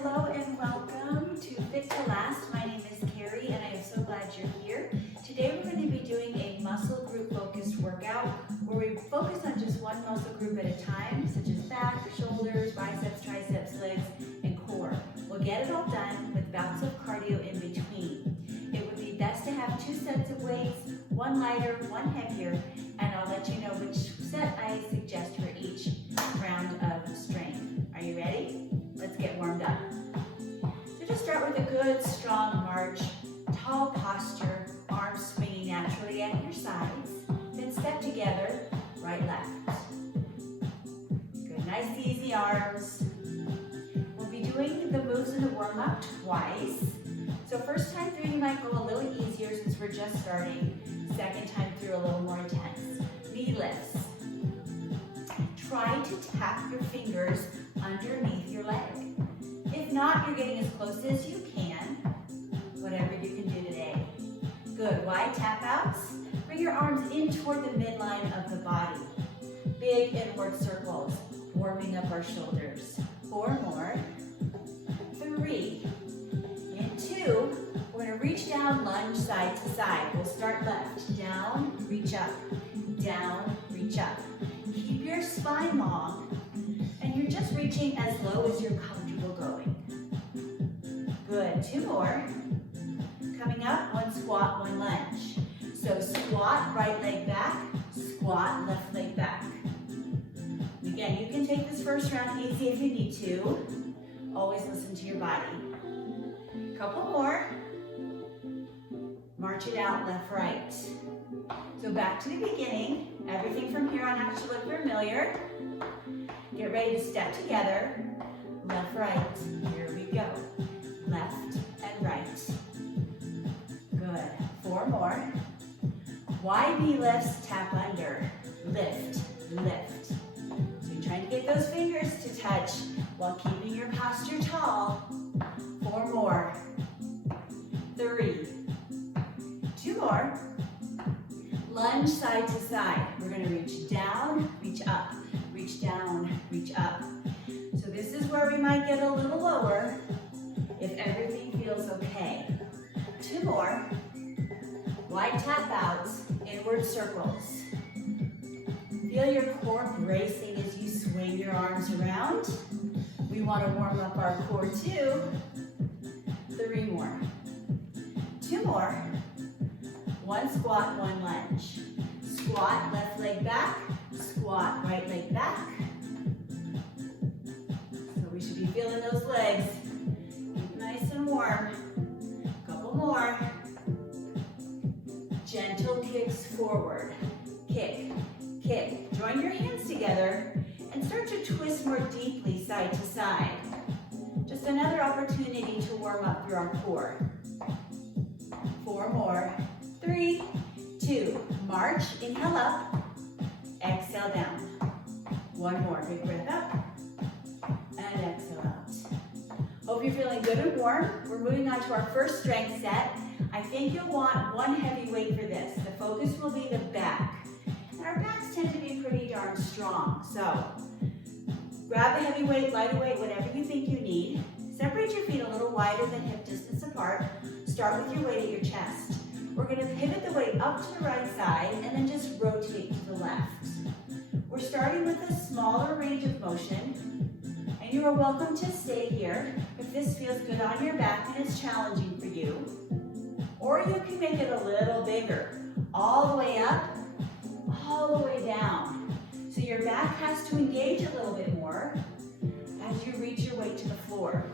Hello and welcome to Fit to Last. My name is Carrie and I am so glad you're here. Today we're going to be doing a muscle group focused workout where we focus on just one muscle group at a time, such as back, shoulders, biceps, triceps, legs, and core. We'll get it all done with bouts of cardio in between. It would be best to have 2 sets of weights, one lighter, one heavier, and I'll let you know which set I suggest for each round of strength. Are you ready? Let's get warmed up. So just start with a good, strong march, tall posture, arms swinging naturally at your sides. Then step together, right, left. Good, nice, easy arms. We'll be doing the moves in the warm-up twice. So first time through, you might go a little easier since we're just starting. Second time through, a little more intense. Knee lifts. Try to tap your fingers underneath your leg. If not, you're getting as close as you can, whatever you can do today. Good, wide tap outs. Bring your arms in toward the midline of the body. Big inward circles, warming up our shoulders. 4 more. 3. In 2, we're gonna reach down, lunge side to side. We'll start left, down, reach up, down, reach up. Keep your spine long, and you're just reaching as low as you're comfortable going. Good, 2 more. Coming up, 1 squat, 1 lunge. So squat, right leg back, squat, left leg back. Again, you can take this first round easy if you need to. Always listen to your body. Couple more. March it out, left, right. So back to the beginning. Everything from here on out should look familiar. Get ready to step together. Left, right. Here we go. Left and right. Good. 4 more. Wide knee lifts, tap under. Lift, lift. So you're trying to get those fingers to touch while keeping your posture tall. 4 more. 3. 2 more. Lunge side to side. We're going to reach down, reach up, reach down, reach up. So this is where we might get a little lower if everything feels okay. 2 more. Wide tap outs, inward circles. Feel your core bracing as you swing your arms around. We want to warm up our core too. 3 more. 2 more. 1 squat, 1 lunge. Squat, left leg back. Squat, right leg back. So we should be feeling those legs. Keep nice and warm. Couple more. Gentle kicks forward. Kick, kick. Join your hands together and start to twist more deeply side to side. Just another opportunity to warm up through our core. 4 more. 3, 2, march, inhale up, exhale down. 1 more, big breath up, and exhale out. Hope you're feeling good and warm. We're moving on to our first strength set. I think you'll want 1 heavy weight for this. The focus will be the back. And our backs tend to be pretty darn strong. So grab a heavy weight, lighter weight, whatever you think you need. Separate your feet a little wider than hip distance apart. Start with your weight at your chest. We're going to pivot the weight up to the right side and then just rotate to the left. We're starting with a smaller range of motion, and you are welcome to stay here if this feels good on your back and it's challenging for you. Or you can make it a little bigger, all the way up, all the way down. So your back has to engage a little bit more as you reach your weight to the floor.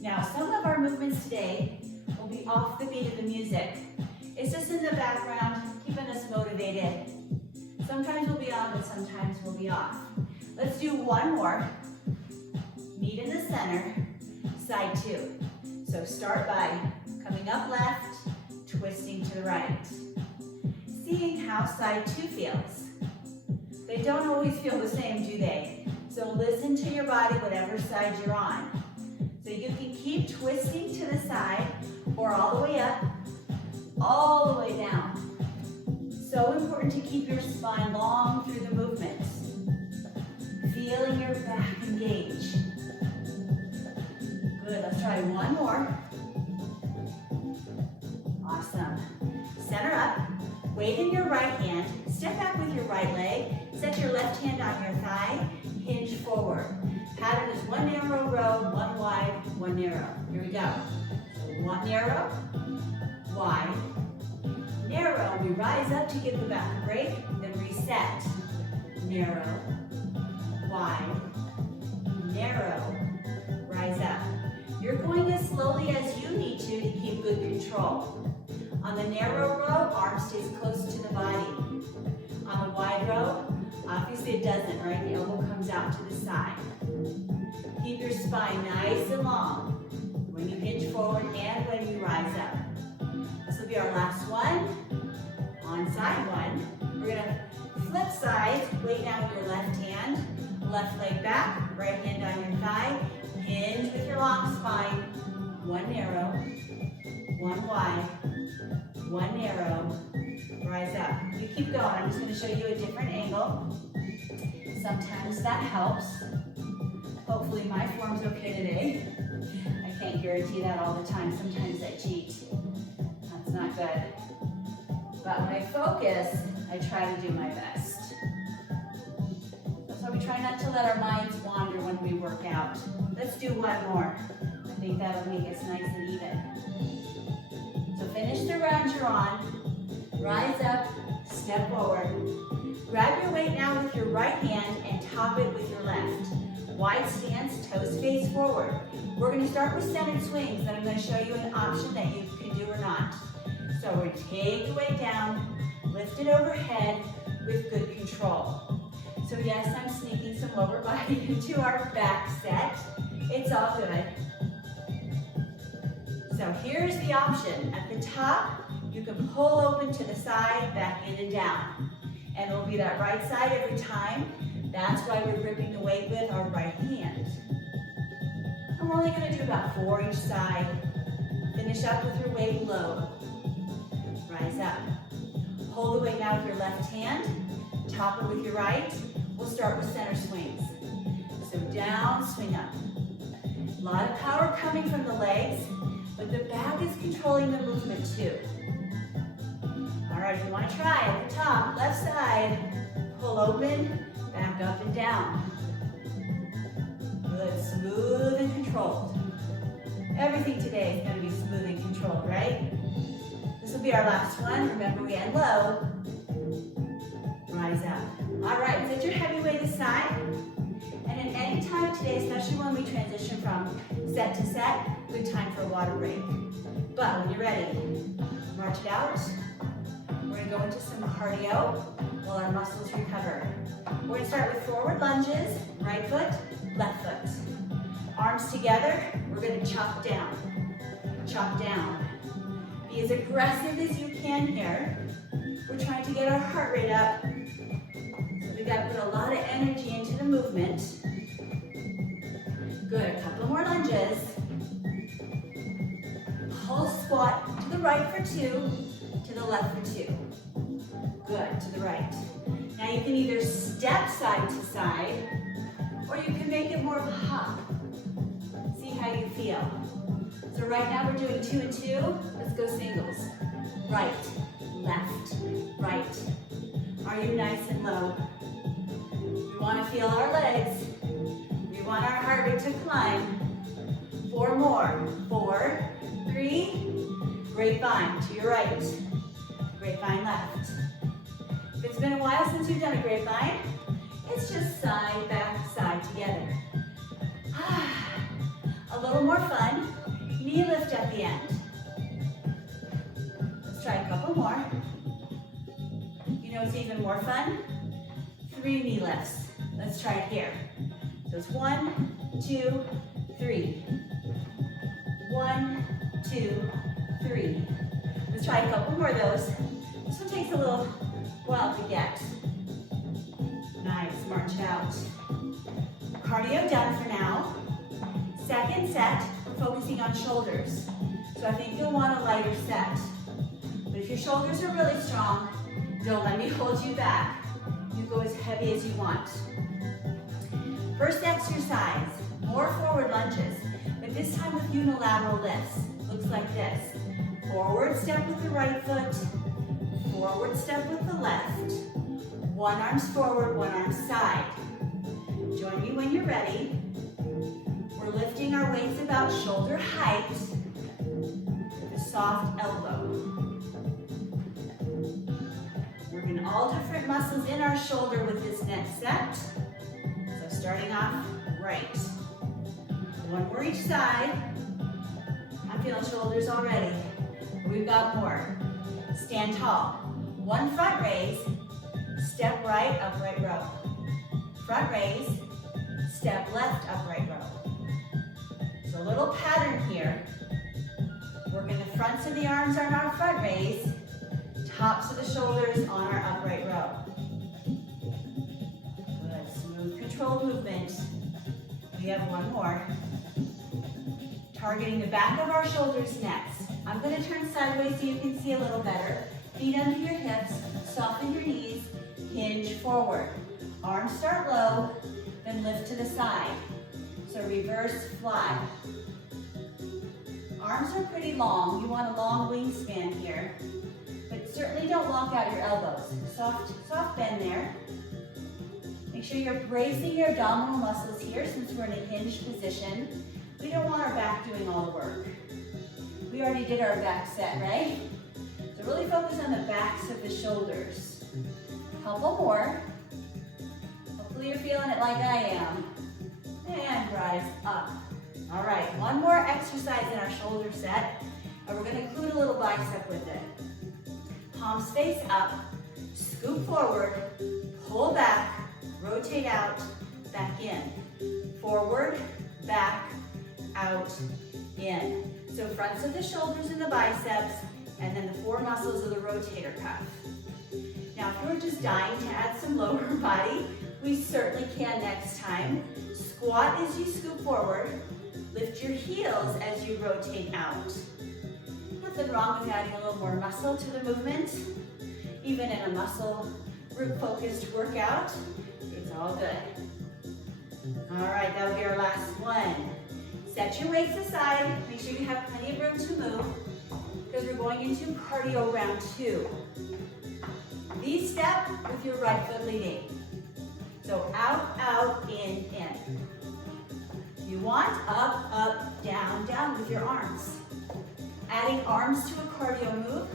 Now, some of our movements today will be off the beat of the music. It's just in the background, keeping us motivated. Sometimes we'll be on, but sometimes we'll be off. Let's do 1 more. Meet in the center, side 2. So start by coming up left, twisting to the right. Seeing how side 2 feels. They don't always feel the same, do they? So listen to your body, whatever side you're on. So you can keep twisting to the side or all the way up, all the way down. So important to keep your spine long through the movements. Feeling your back engage. try one more. Awesome. Center up. Weight in your right hand. Step back with your right leg. Set your left hand on your thigh. Hinge forward. Pattern is one narrow row, one wide, one narrow. Here we go. So one narrow, wide, narrow. We rise up to give the back a break, then reset. Narrow, wide, narrow, rise up. You're going as slowly as you need to keep good control. On the narrow row, arm stays close to the body. On the wide row, obviously it doesn't, right? The elbow comes out to the side. Keep your spine nice and long when you hinge forward and when you rise up. This will be our last one. On side one, we're gonna flip sides. Weight now with your left hand. Left leg back, right hand on your thigh. Hinge with your long spine. One narrow, one wide, one narrow, rise up. You keep going. I'm just going to show you a different angle. Sometimes that helps. Hopefully my form's okay today. I can't guarantee that all the time. Sometimes I cheat. That's not good. But when I focus, I try to do my best. That's why we try not to let our minds wander when we work out. Let's do one more. I think that'll make us nice and even. So finish the round you're on. Rise up, step forward. Grab your weight now with your right hand and top it with your left. Wide stance, toes face forward. We're going to start with centered swings, then I'm going to show you an option that you can do or not. So we're going to take the weight down, lift it overhead with good control. So yes, I'm sneaking some lower body into our back set. It's all good. So here's the option. At the top, you can pull open to the side, back in and down. And it'll be that right side every time. That's why we're gripping the weight with our right hand. And we're only going to do about 4 each side. Finish up with your weight low. Rise up. Hold the weight now with your left hand. Top it with your right. We'll start with center swings. So down, swing up. A lot of power coming from the legs, but the back is controlling the movement too. All right, if you want to try at the top, left side, pull open, back up and down. Good, smooth and controlled. Everything today is going to be smooth and controlled, right? This will be our last one. Remember, we end low. Rise up. All right, set your heavy weight aside. And at any time today, especially when we transition from set to set, good time for a water break. But when you're ready, march it out. We're going to go into some cardio while our muscles recover. We're going to start with forward lunges, right foot, left foot. Arms together, we're going to chop down. Chop down. Be as aggressive as you can here. We're trying to get our heart rate up. So we've got to put a lot of energy into the movement. Good, a couple more lunges. Pulse squat to the right for 2, to the left for 2. Good, to the right. Now you can either step side to side, or you can make it more of a hop. See how you feel. So right now we're doing 2 and 2. Let's go singles. Right, left, right. Are you nice and low? We want to feel our legs. We want our heart rate to climb. 4 more. 4, 3, grapevine to your right. Grapevine left. If it's been a while since you've done a grapevine, it's just side, back, side together. A little more fun. Knee lift at the end. Let's try a couple more. You know it's even more fun? 3 knee lifts. Let's try it here. So it's 1, 2, 3. 1, 2, 3. Let's try a couple more of those. This one takes a little while to get. Nice, march it out. Cardio done for now. Second set, we're focusing on shoulders. So I think you'll want a lighter set. But if your shoulders are really strong, don't let me hold you back. You go as heavy as you want. First exercise, more forward lunges. But but this time with unilateral lifts. Looks like this. Forward step with the right foot, forward step with the left. One arm's forward, one arm side. Join me when you're ready. We're lifting our weights about shoulder height with a soft elbow. Working all different muscles in our shoulder with this next set. So starting off right. One more each side. I'm feeling shoulders already. We've got more. Stand tall. One front raise. Step right, upright row. Front raise. Step left, upright row. So a little pattern here. Working the fronts of the arms on our front raise. Tops of the shoulders on our upright row. Good, smooth, controlled movement. We have one more. Targeting the back of our shoulders next. I'm going to turn sideways so you can see a little better. Feet under your hips, soften your knees, hinge forward. Arms start low, then lift to the side. So reverse fly. Arms are pretty long. You want a long wingspan here. But certainly don't lock out your elbows. Soft bend there. Make sure you're bracing your abdominal muscles here since we're in a hinged position. We don't want our back doing all the work. We already did our back set, right? So really focus on the backs of the shoulders. Couple more. Hopefully you're feeling it like I am. And rise up. All right, one more exercise in our shoulder set. And we're gonna include a little bicep with it. Palms face up, scoop forward, pull back, rotate out, back in. Forward, back, out, in. So fronts of the shoulders and the biceps, and then the four muscles of the rotator cuff. Now, if you're just dying to add some lower body, we certainly can next time. Squat as you scoop forward. Lift your heels as you rotate out. Nothing wrong with adding a little more muscle to the movement. Even in a muscle group-focused workout, it's all good. All right, that'll be our last one. Set your weights aside. Make sure you have plenty of room to move because we're going into cardio round 2. V-step with your right foot leading. So out, out, in. You want up, up, down with your arms. Adding arms to a cardio move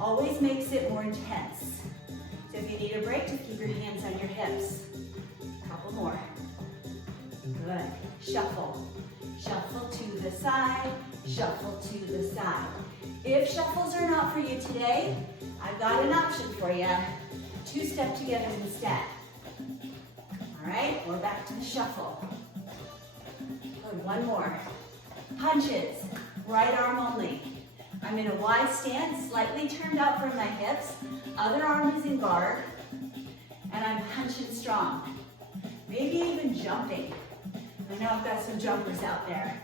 always makes it more intense. So if you need a break, just keep your hands on your hips. A couple more. Good. Shuffle. Shuffle to the side, shuffle to the side. If shuffles are not for you today, I've got an option for you. 2-step together instead. All right, we're back to the shuffle. Good, one more. Punches, right arm only. I'm in a wide stance, slightly turned out from my hips. Other arm is in guard. And I'm punching strong. Maybe even jumping. I know I've got some jumpers out there.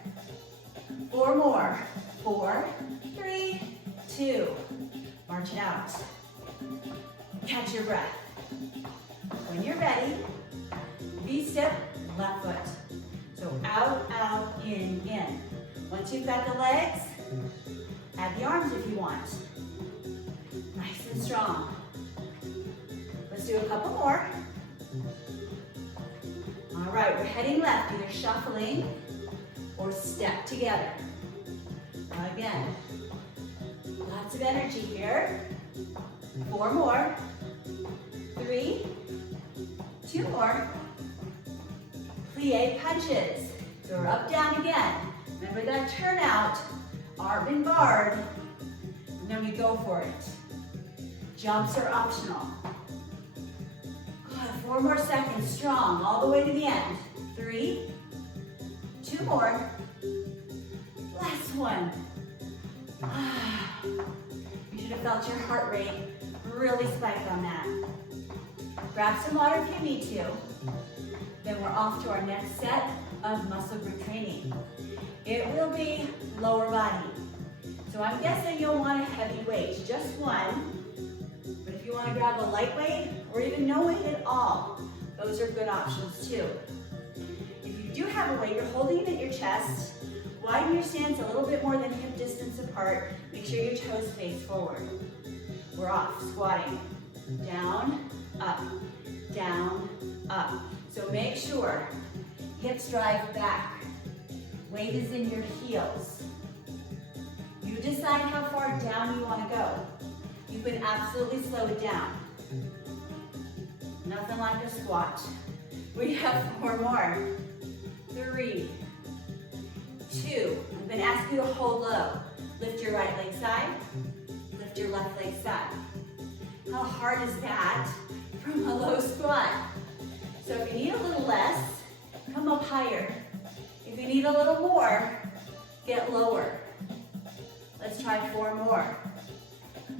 4 more. 4, 3, 2. March it out. Catch your breath. When you're ready, V-step, left foot. So out, out, in. Once you've got the legs, add the arms if you want. Nice and strong. Let's do a couple more. All right, we're heading left, either shuffling or step together. Again, lots of energy here. 4 more. 3, 2 more. Plie punches. So we're up, down again. Remember that turnout, arm in guard, and then we go for it. Jumps are optional. Good, 4 more seconds, strong, all the way to the end. 3, 2 more. Last one. You should have felt your heart rate really spike on that. Grab some water if you need to. Then we're off to our next set of muscle group training. It will be lower body. So I'm guessing you'll want a heavy weight, just one. But if you want to grab a lightweight or even no weight at all, those are good options too. If you do have a weight, you're holding it at your chest. Widen your stance a little bit more than hip distance apart. Make sure your toes face forward. We're off, squatting. Down, up, down, up. So make sure hips drive back. Weight is in your heels. You decide how far down you want to go. You can absolutely slow it down. Nothing like a squat. We have 4 more. 3, 2. I'm going to ask you to hold low. Lift your right leg side. Lift your left leg side. How hard is that from a low squat? So if you need a little less, come up higher. If you need a little more, get lower. Let's try 4 more.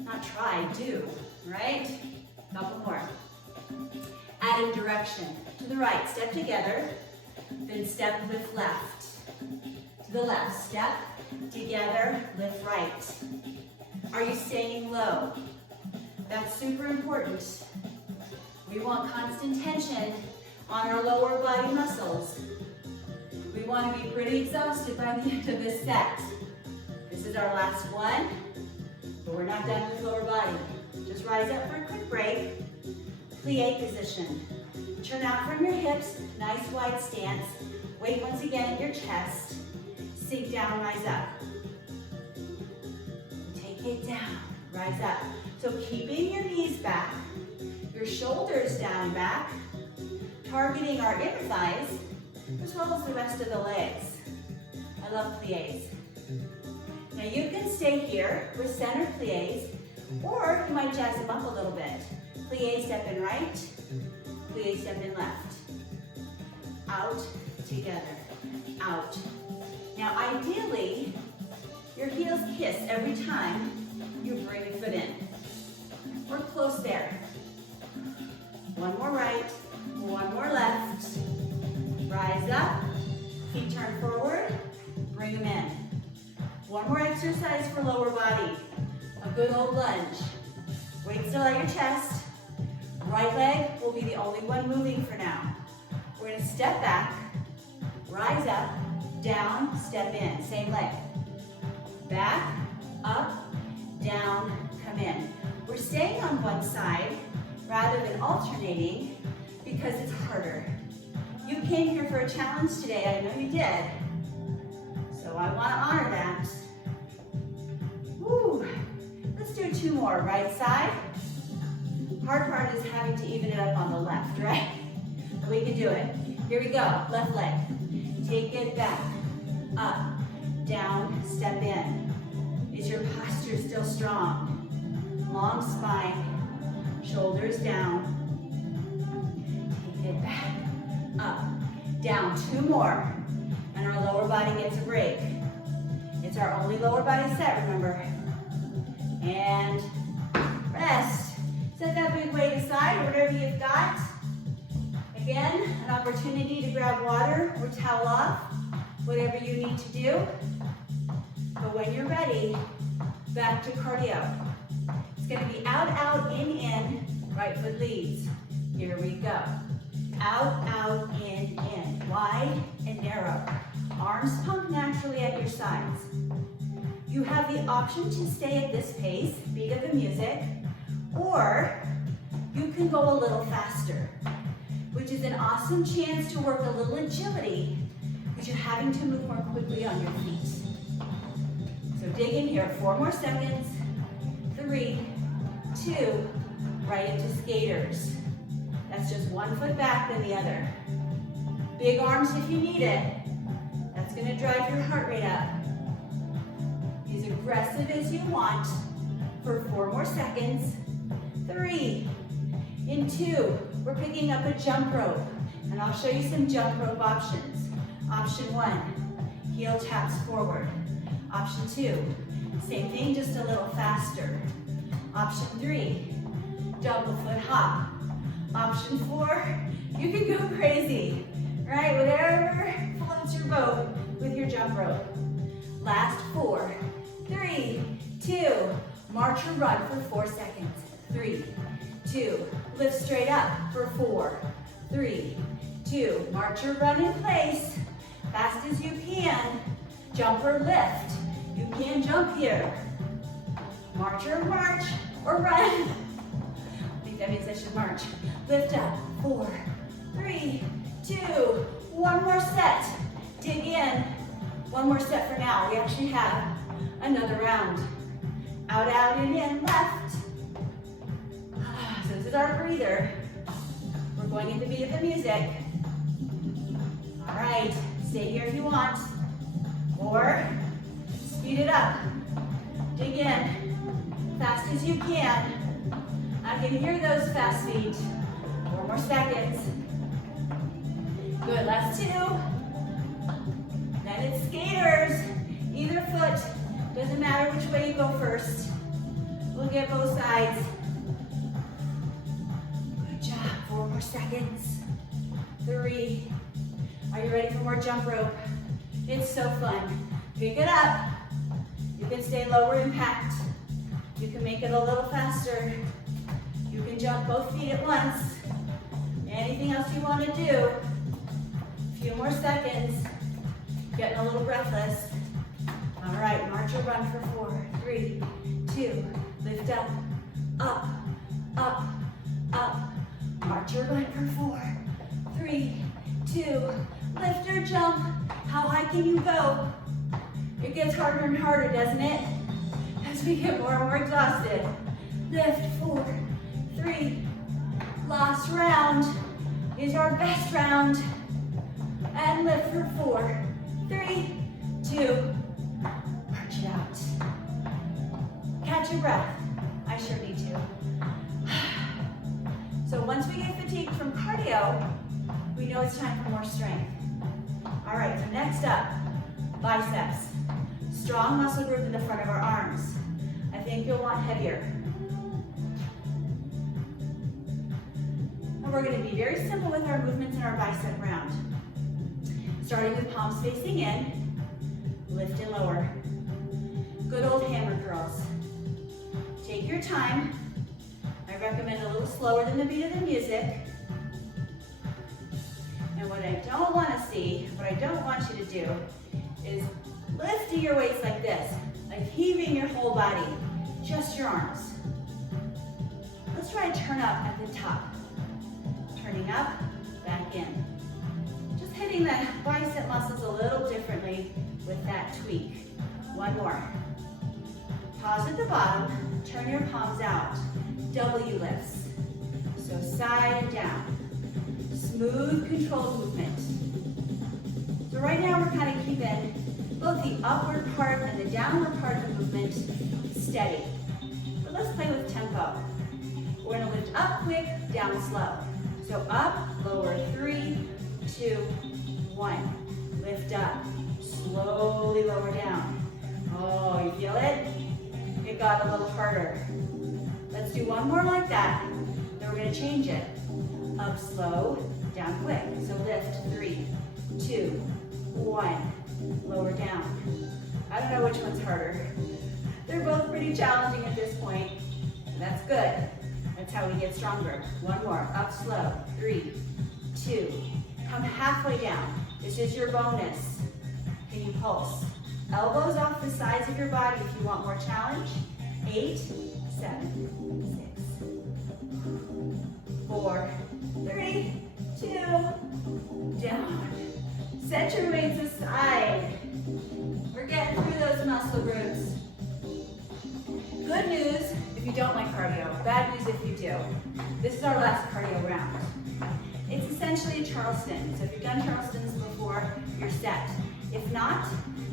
Not try, do, right? Couple more. Add a direction. To the right, step together, then step, lift left. To the left, step, together, lift right. Are you staying low? That's super important. We want constant tension on our lower body muscles. We want to be pretty exhausted by the end of this set. This is our last one, but we're not done with lower body. Just rise up for a quick break. Plie position. Turn out from your hips, nice wide stance. Weight once again at your chest. Sink down, rise up. Take it down, rise up. So keeping your knees back, your shoulders down and back, targeting our inner thighs, as well as the rest of the legs. I love plies. Now you can stay here with center plies, or you might jazz them up a little bit. Plie, step in right, plie, step in left. Out, together, out. Now ideally, your heels kiss every time you bring your foot in. We're close there. One more right, one more left. Rise up, feet turn forward, bring them in. One more exercise for lower body. A good old lunge. Weight still at your chest. Right leg will be the only one moving for now. We're gonna step back, rise up, down, step in, same leg. Back, up, down, come in. We're staying on one side rather than alternating because it's harder. You came here for a challenge today, I know you did. So I want to honor that. Woo. Let's do 2 more. Right side. Hard part is having to even it up on the left, right? But we can do it. Here we go. Left leg. Take it back. Up. Down. Step in. Is your posture still strong? Long spine. Shoulders down. Take it back. Up, down, 2 more, and our lower body gets a break. It's our only lower body set, remember. And rest. Set that big weight aside, or whatever you've got. Again, an opportunity to grab water or towel off, whatever you need to do. But when you're ready, back to cardio. It's gonna be out, out, in, right foot leads. Here we go. Out, out, in. Wide and narrow. Arms pump naturally at your sides. You have the option to stay at this pace, beat of the music, or you can go a little faster, which is an awesome chance to work a little agility, because you're having to move more quickly on your feet. So dig in here, 4 more seconds. 3, 2, right into skaters. That's just 1 foot back than the other. Big arms if you need it. That's gonna drive your heart rate up. Be as aggressive as you want for 4 more seconds. 3, in 2, we're picking up a jump rope. And I'll show you some jump rope options. Option 1, heel taps forward. Option 2, same thing, just a little faster. Option 3, double foot hop. Option 4, you can go crazy, right? Whatever floats your boat with your jump rope. Last 4, 3, 2, march or run for 4 seconds. 3, 2, lift straight up for 4, 3, 2, march or run in place, fast as you can. Jump or lift. You can jump here. March or run. I think that means I should march. Lift up, 4, 3, 2, one more set. Dig in. One more set for now. We actually have another round. Out, out, in, left. So this is our breather. We're going in the beat of the music. All right, stay here if you want. Or speed it up. Dig in, fast as you can. I can hear those fast feet. 4 more seconds. Good, last 2. Then it's skaters. Either foot, doesn't matter which way you go first. We'll get both sides. Good job, 4 more seconds. 3. Are you ready for more jump rope? It's so fun. Pick it up. You can stay lower impact. You can make it a little faster. You can jump both feet at once. Anything else you want to do. A few more seconds. Getting a little breathless. All right, march or run for 4, 3, 2, lift up, up, up, up. March or run for 4, 3, 2, lift or jump. How high can you go? It gets harder and harder, doesn't it? As we get more and more exhausted. Lift, 4, 3, last round is our best round. And lift for 4, 3, 2, march it out. Catch your breath. I sure need to. So once we get fatigued from cardio, we know it's time for more strength. All right, so next up, biceps. Strong muscle group in the front of our arms. I think you'll want heavier. And we're going to be very simple with our movements in our bicep round. Starting with palms facing in, lift and lower. Good old hammer curls. Take your time. I recommend a little slower than the beat of the music. And what I don't want to see, what I don't want you to do, is lifting your weights like this, like heaving your whole body, just your arms. Let's try to turn up at the top. Turning up, back in. Just hitting the bicep muscles a little differently with that tweak. One more. Pause at the bottom, turn your palms out. W lifts. So side and down. Smooth, controlled movement. So right now we're kind of keeping both the upward part and the downward part of the movement steady. But let's play with tempo. We're going to lift up quick, down slow. So up, lower, 3, 2, 1. Lift up, slowly lower down. Oh, you feel it? It got a little harder. Let's do one more like that. Then we're going to change it. Up slow, down quick. So lift, 3, 2, 1. Lower down. I don't know which one's harder. They're both pretty challenging at this point. And that's good. That's how we get stronger. One more. Up slow. 3, 2. Come halfway down. This is your bonus. Can you pulse? Elbows off the sides of your body if you want more challenge. 8, 7, 6, 4, 3, 2, down. Set your weights aside. We're getting through those muscle groups. Good news if you don't like cardio. Bad news if you do. This is our last cardio round. It's essentially a Charleston. So if you've done Charlestons before, you're set. If not,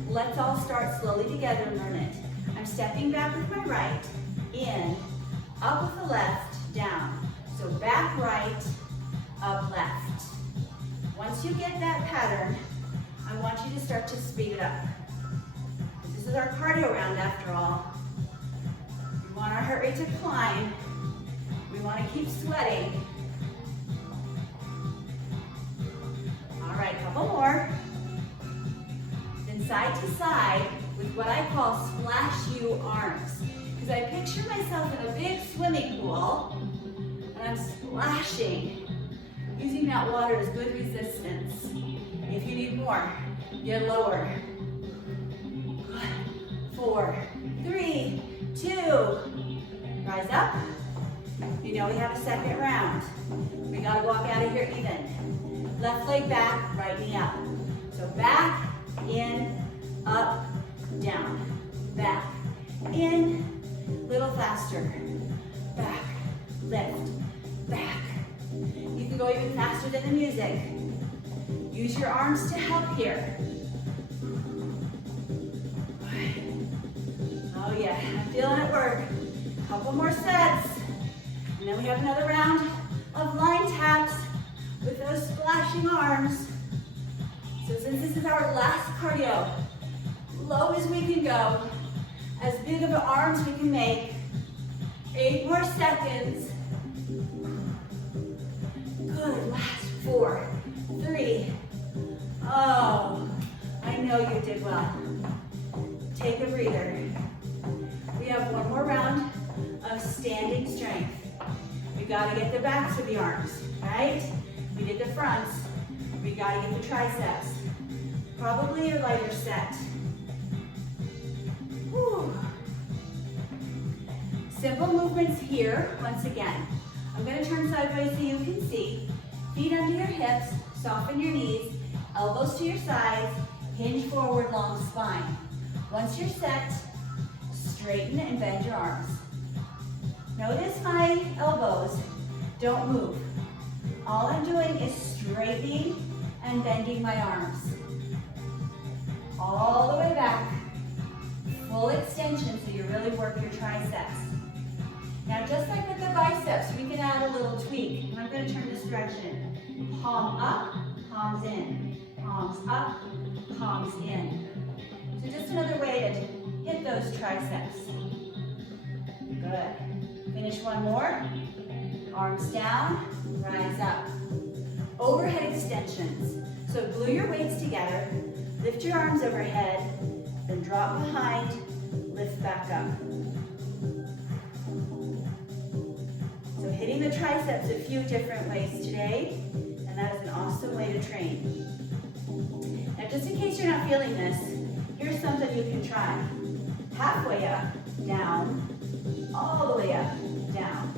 let's all start slowly together and learn it. I'm stepping back with my right, in, up with the left, down. So back right, up left. Once you get that pattern, I want you to start to speed it up. This is our cardio round after all. We want our heart rate to climb. We want to keep sweating. All right, couple more. Then side to side with what I call splash you arms. Because I picture myself in a big swimming pool and I'm splashing, using that water as good resistance. If you need more, get lower. 4, 3, 2. Rise up. You know we have a second round. We gotta walk out of here even. Left leg back, right knee up. So back, in, up, down. Back, in, little faster. Back, lift, back. You can go even faster than the music. Use your arms to help here. Oh yeah, I'm feeling it work. Couple more sets. And then we have another round of line taps with those splashing arms. So since this is our last cardio, low as we can go, as big of the arms we can make. 8 more seconds. Good, last 4, 3. Oh, I know you did well. Take a breather. We have one more round of standing strength. We gotta get the backs of the arms, right? We did the fronts. We gotta get the triceps. Probably a lighter set. Whew. Simple movements here, once again. I'm gonna turn sideways so you can see. Feet under your hips, soften your knees, elbows to your sides, hinge forward, long spine. Once you're set, straighten and bend your arms. Notice my elbows don't move. All I'm doing is straightening and bending my arms. All the way back. Full extension so you really work your triceps. Now just like with the biceps, we can add a little tweak. And I'm going to turn this direction. Palm up, palms in. Palms up, palms in. So just another way to hit those triceps. Good. Finish one more. Arms down, rise up. Overhead extensions. So glue your weights together, lift your arms overhead, then drop behind, lift back up. So hitting the triceps a few different ways today, and that is an awesome way to train. Now just in case you're not feeling this, here's something you can try. Halfway up, down, all the way up, down.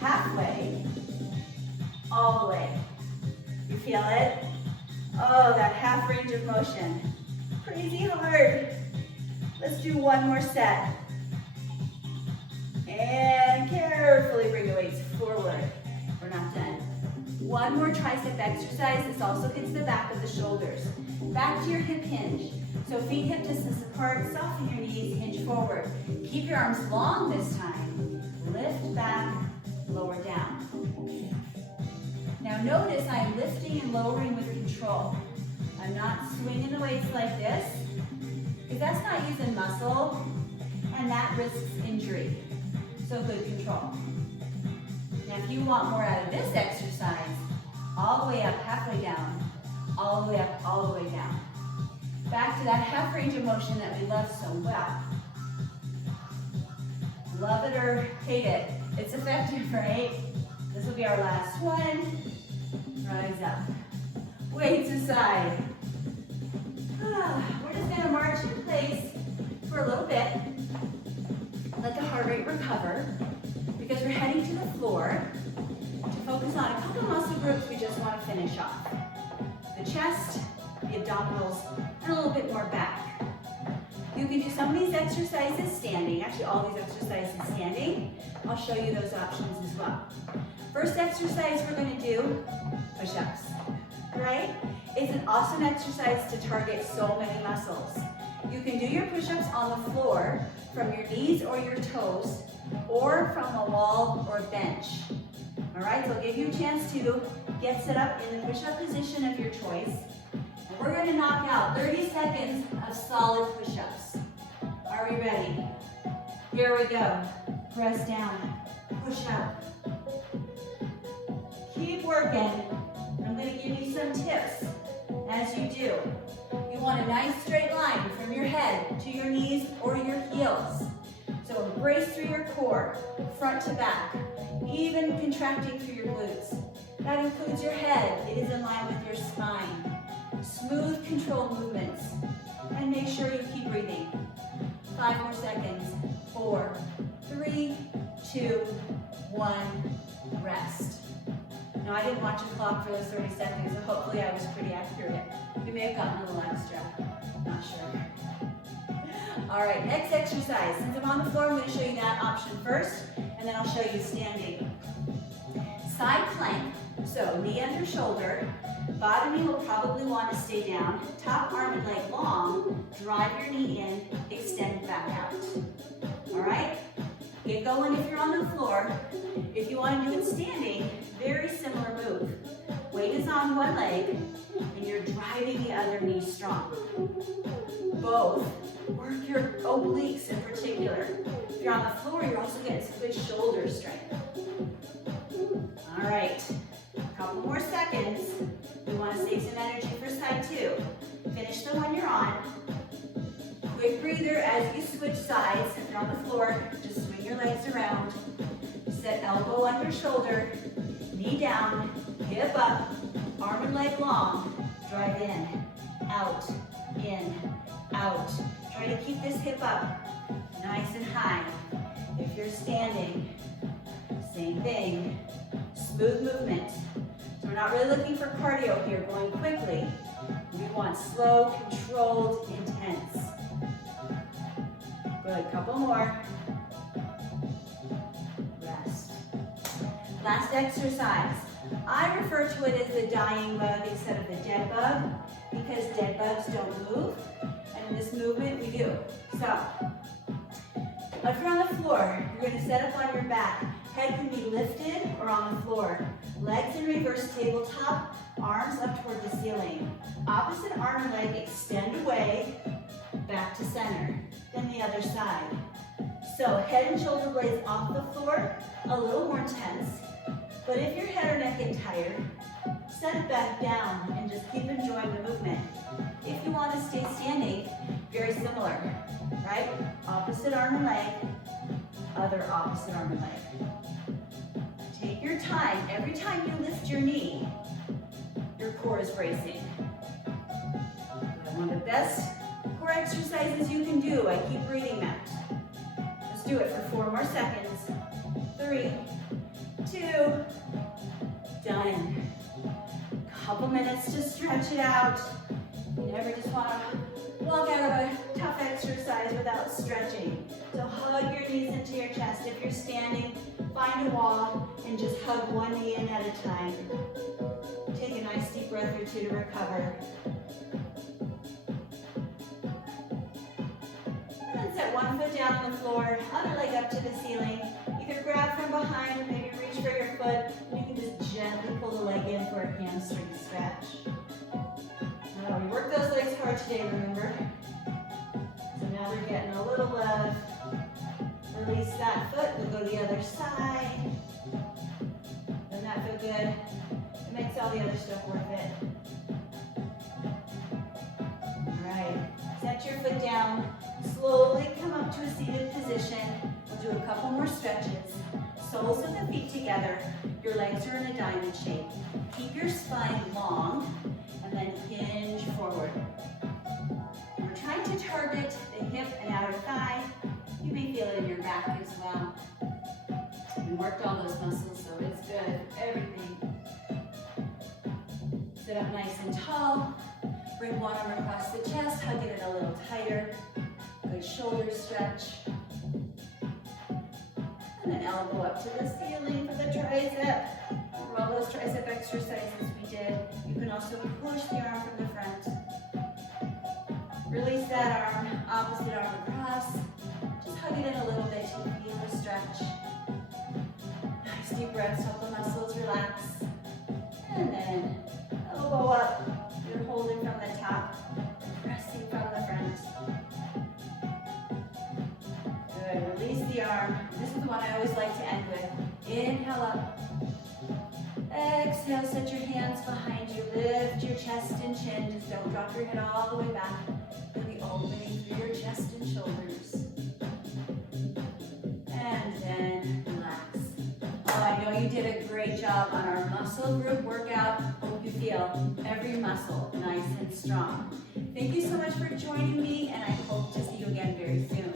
Halfway, all the way. You feel it? Oh, that half range of motion. Crazy hard. Let's do one more set. And carefully bring the weights forward. We're not done. One more tricep exercise. This also hits the back of the shoulders. Back to your hip hinge. So feet hip distance apart, soften your knees, hinge forward. Keep your arms long this time. Lift back, lower down. Now notice I'm lifting and lowering with control. I'm not swinging the weights like this, because that's not using muscle, and that risks injury. So good control. Now if you want more out of this exercise, all the way up, halfway down, all the way up, all the way down. Back to that half range of motion that we love so well. Love it or hate it, it's effective, right? This will be our last one. Rise up. Weights aside. We're just gonna march in place for a little bit. Let the heart rate recover, because we're heading to the floor to focus on a couple muscle groups we just want to finish off. The chest, the abdominals, and a little bit more back. You can do some of these exercises standing. Actually, all these exercises standing. I'll show you those options as well. First exercise we're going to do, push-ups, right? It's an awesome exercise to target so many muscles. You can do your push-ups on the floor from your knees or your toes, or from a wall or bench. All right, so I'll give you a chance to get set up in the push-up position of your choice. And we're going to knock out 30 seconds of solid push-ups. Are we ready? Here we go. Press down, push up. Keep working. I'm going to give you some tips as you do. You want a nice straight line from your head to your knees or your heels. So embrace through your core, front to back, even contracting through your glutes. That includes your head. It is in line with your spine. Smooth, controlled movements. And make sure you keep breathing. 5 more seconds. 4, 3, 2, 1, rest. Now I didn't watch a clock for those 30 seconds, so hopefully I was pretty accurate. You may have gotten a little extra, not sure. All right, next exercise. Since I'm on the floor, I'm going to show you that option first, and then I'll show you standing. Side plank, so knee under shoulder. Bottom knee will probably want to stay down. Top arm and leg long. Drive your knee in, extend back out. All right? Get going if you're on the floor. If you want to do it standing, very similar move. Weight is on one leg, and you're driving the other knee strong. Both. Work your obliques in particular. If you're on the floor, you're also getting some good shoulder strength. All right, a couple more seconds. We want to save some energy for side 2. Finish the one you're on. Quick breather as you switch sides. If you're on the floor, just swing your legs around. Set elbow under shoulder, knee down, hip up, arm and leg long. Drive in, out, in, out. Try to keep this hip up, nice and high. If you're standing, same thing. Smooth movement. So we're not really looking for cardio here, going quickly. We want slow, controlled, intense. Good, couple more. Rest. Last exercise. I refer to it as the dying bug instead of the dead bug because dead bugs don't move. And in this movement, we do. So, if you're on the floor, you're going to set up on your back. Head can be lifted or on the floor. Legs in reverse tabletop, arms up toward the ceiling. Opposite arm and leg extend away, back to center. Then the other side. So head and shoulder blades off the floor, a little more tense. But if your head or neck get tired, set it back down and just keep enjoying the movement. If you want to stay standing, very similar, right? Opposite arm and leg, other opposite arm and leg. Take your time. Every time you lift your knee, your core is bracing. One of the best core exercises you can do. I keep reading that. Let's do it for 4 more seconds. 3, 2, done. Couple minutes to stretch it out. You never just want to walk out of a tough exercise without stretching. So hug your knees into your chest. If you're standing, find a wall and just hug one knee in at a time. Take a nice deep breath or 2 to recover. Then set one foot down on the floor, other leg up to the ceiling. Either grab from behind, maybe reach for your foot. You can just gently pull the leg in for a hamstring stretch. We worked those legs hard today, remember? So now they're getting a little love. Release that foot, we'll go to the other side. Doesn't that feel good? It makes all the other stuff worth it. All right, set your foot down. Slowly come up to a seated position. We'll do a couple more stretches. Soles of the feet together. Your legs are in a diamond shape. Keep your spine long and then hinge forward. We're trying to target the hip and outer thigh. You may feel it in your back as well. We worked all those muscles, so it's good. Everything. Sit up nice and tall. Bring one arm across the chest, hugging it a little tighter. Good shoulder stretch. And then elbow up to the ceiling for the tricep. For all those tricep exercises we did, you can also push the arm from the front. Release that arm, opposite arm across. Just hug it in a little bit to feel the stretch. Nice deep breaths, help the muscles relax. And then elbow up. You're holding from the top, pressing from the front. Good, release the arm. This is the one I always like to end with. Inhale up. Exhale, set your hands behind you. Lift your chest and chin. Just don't drop your head all the way back. You'll be opening through your chest and shoulders. And then relax. Oh, I know you did a great job on our muscle group workout. Hope you feel every muscle nice and strong. Thank you so much for joining me, and I hope to see you again very soon.